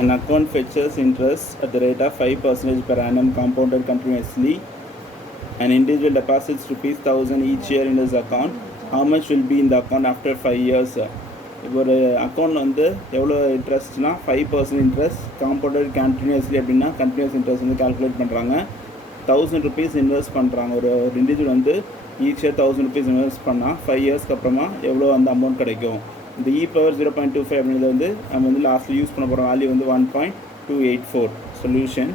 An account fetches interest at the rate of 5% per annum compounded continuously. An individual deposits ₹1,000 each year in his account. How much will be in the account after 5 years? இப்போ ஒரு account வந்து எவ்வளோ இன்ட்ரெஸ்ட்னா 5% interest compounded continuously அப்படின்னா continuous interest வந்து calculate பண்ணுறாங்க. ₹1,000 invest பண்ணுறாங்க. ஒரு individual வந்து ஈச் இயர் ₹1,000 இன்வெஸ்ட் பண்ணால் 5 இயர்ஸ்க்கு அப்புறமா எவ்வளோ அந்த அமௌண்ட் கிடைக்கும். இந்த e⁻0.25 அப்படின்றது வந்து நம்ம வந்து லாஸ்ட்டில் யூஸ் பண்ண போகிற வேல்யூ வந்து 1.284. Solution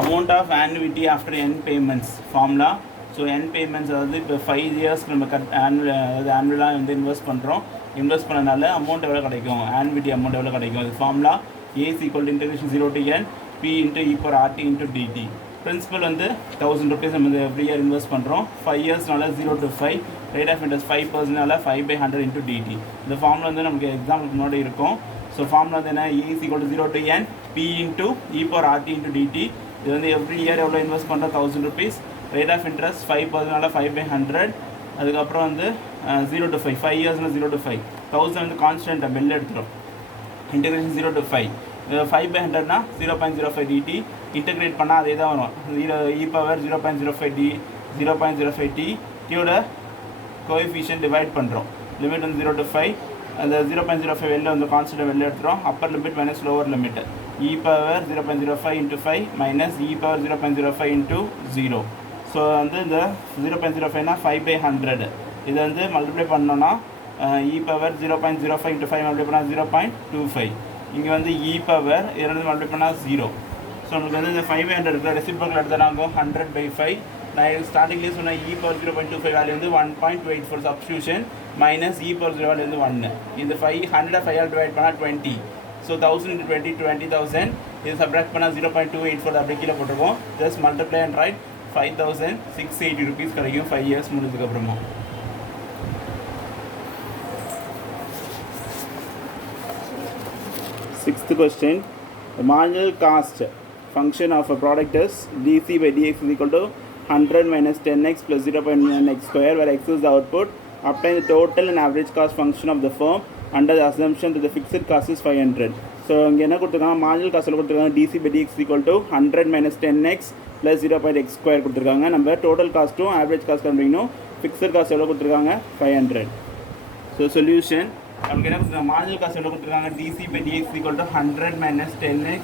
amount of annuity after n payments formula. So n payments அதாவது இப்போ 5 இயர்ஸ்க்கு நம்ம ஆனுவலாக வந்து இன்வெஸ்ட் பண்ணனால அமௌண்ட் எவ்வளோ கிடைக்கும், annuity அமௌண்ட் எவ்வளோ கிடைக்கும். அது formula a is equal to integration 0 to n p into e power rt into dt. Principal வந்து ₹1,000 நம்ம எவ்ரி இயர் இன்வெஸ்ட் பண்ணுறோம். 5 இயர்ஸ்னால 0 to 5, ரேட் ஆஃப் இன்ட்ரெஸ்ட் 5%னால 5/100 into dt. இந்த ஃபார்முலா வந்து நமக்கு எக்ஸாம்பிளுக்கு முன்னாடி இருக்கும். ஸோ ஃபார்முலா வந்து என்ன, e is equal to 0 to n p into e power rt into dt. இது வந்து எவ்ரி இயர் எவ்வளோ இன்வெஸ்ட் பண்ணுறோம், ₹1,000. ரேட் ஆஃப் இன்ட்ரெஸ்ட் 5%னால 5/100. அதுக்கப்புறம் வந்து 0 to 5, 5 இயர்ஸ்னால் 0 to 5. 1000 வந்து கான்ஸ்டன்ட்டாக வெளில எடுத்துரும். Integration 0 to 5. 5/100னா 0.05 dt. இன்டெகிரேட் பண்ணால் அதே தான் வரும். e⁻0.05 t டியோட கோஎஃபிஷியன்ட் டிவைட் பண்ணுறோம். லிமிட் வந்து 0 to 5. அந்த 0.05 வெளில வந்து கான்ஸ்டன்ட் வெளில எடுத்துரும். Upper limit minus lower limit e⁻0.05 into 5 minus e⁻0.05 into 0. So வந்து இந்த 0.05னா 5/100. இதை வந்து மல்டிப்ளை பண்ணோன்னா e⁻0.05 into 5 மல்டிப்ளை பண்ணால் 0.25. இங்கே வந்து e⁻2 மல்டிப்ளை பண்ணால் 0. ஸோ நமக்கு வந்து இந்த 5/100 இருக்கிற ரெசிப்ரோக்கல் எடுத்தால் நாங்கள் 100/5. நான் ஸ்டார்டிங்லேயே சொன்ன e⁻0.25 வேல்யூ வந்து 1.284 சப்ஸ்டியூஷன் மைனஸ் e⁻0 வேல்யூ வந்து 1. இந்த 100 5ஆல் டிவைட் பண்ணால் 20. So 1000 into 20 20,000. இது சப்ராக்ட் பண்ணால் 0.284 அப்படி கீழே போட்டிருக்கோம். ஜஸ்ட் மல்டிப்ளை அண்ட் ரைட் ₹5,680 கிடைக்கும் 5 years முடிஞ்சதுக்கப்புறமா. Sixth question. The marginal cost function of a product is dc/dx is equal to 100 minus 10x plus 0.1x square, where x is the output. Obtain the total and average cost function of the firm under the assumption that the fixed cost is 500. So இங்கே என்ன கொடுத்துருக்காங்க, marginal காஸ்ட்டில் கொடுத்துருக்காங்க dc/dx equal to 100 minus 10x plus 0.x square கொடுத்துருக்காங்க. நம்ம total காஸ்ட்டும் average cost கண்டுபிடிக்கணும். Fixed cost எவ்வளோ கொடுத்துருக்காங்க, 500. So solution நமக்கு என்ன கொடுத்துருக்காங்க, மார்ஜினல் காஸ்ட் எவ்வளோ கொடுத்துருக்காங்க, dc/dx equal to 100 minus 10x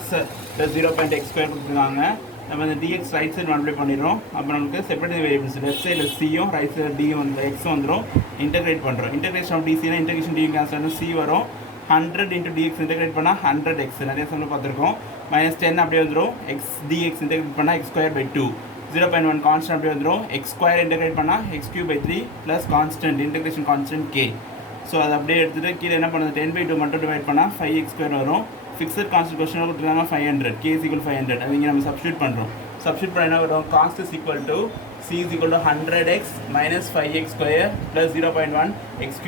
plus 0.x square கொடுத்துருக்காங்க. நம்ம இந்த dx ரைட் சைடு மல்டிப்ளை பண்ணிடுறோம். அப்புறம் நமக்கு செப்பரேட் வேரியபிள்ஸ் லெஃப்ட் சைடில் சியும் ரைட் சைடில் டி வந்து எக்ஸும் வந்துடும். இன்டெகிரேட் பண்ணுறோம். இன்டெகிரேஷன் ஆஃப் டிசினா இன்டெகிரேஷன் டி கேன்சல் சி வரும். 100 into dx இன்டெகிரேட் பண்ணால் 100x நிறைய சம்மில் பார்த்துருக்கோம். மைனஸ் 10 அப்படியே வந்துடும். எக்ஸ் dx இன்டெகிரேட் பண்ணால் x²/2. 0.1 கான்ஸ்டன்ட் அப்படியே வந்துடும். x² இன்டெகிரேட் பண்ணால் x³ plus constant integration constant k. So அதை அப்படியே எடுத்துகிட்டு கீழே என்ன பண்ணுறது, 10/2 மட்டும் டிவைட் பண்ணால் 5x² வரும். ஃபிக்ஸட் கான்ஸ்டன்ட் கொஸ்டின் கொடுத்துருக்காங்க 500. k is equal to 500. அது இங்கே நம்ம சப்ஸ்டியூட் பண்ணுறோம். சப்ஸ்டியூட் பண்ண என்ன வரும், cost is equal to c is equal to 100x minus 5x² plus 0.1 x³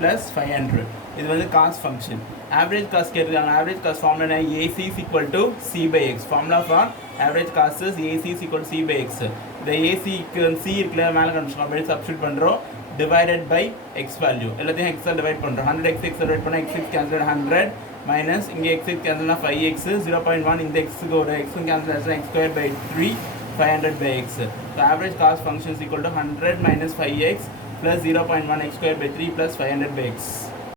plus 500. இது வந்து காஸ்ட் ஃபங்க்ஷன். ஆவரேஜ் காஸ்ட் கேட்டிருக்காங்க. Average cost formula AC is equal to c/x. Formula for average cost is AC is equal to c/x. இந்த ஏசிக்கு c இருக்குல்ல மேலே கண்டுபிடிச்சோம், அப்படியே substitute பண்ணுறோம். டிவைடட் பை எக்ஸ் வேல்யூ எல்லாத்தையும் எக்ஸால் டிவைட் பண்ணுறோம். 100x டிவைட் பண்ணால் x கேன்சல் 100 மைனஸ் இங்கே x கேன்சல்னா 5x 0.1 இந்த எக்ஸுக்கு ஒரு x கேன்சல் ஆச்சுன்னா x²/3 500/x. So average cost function is equal to 100 minus 5x plus 0.1 x² by 3 plus 500/x.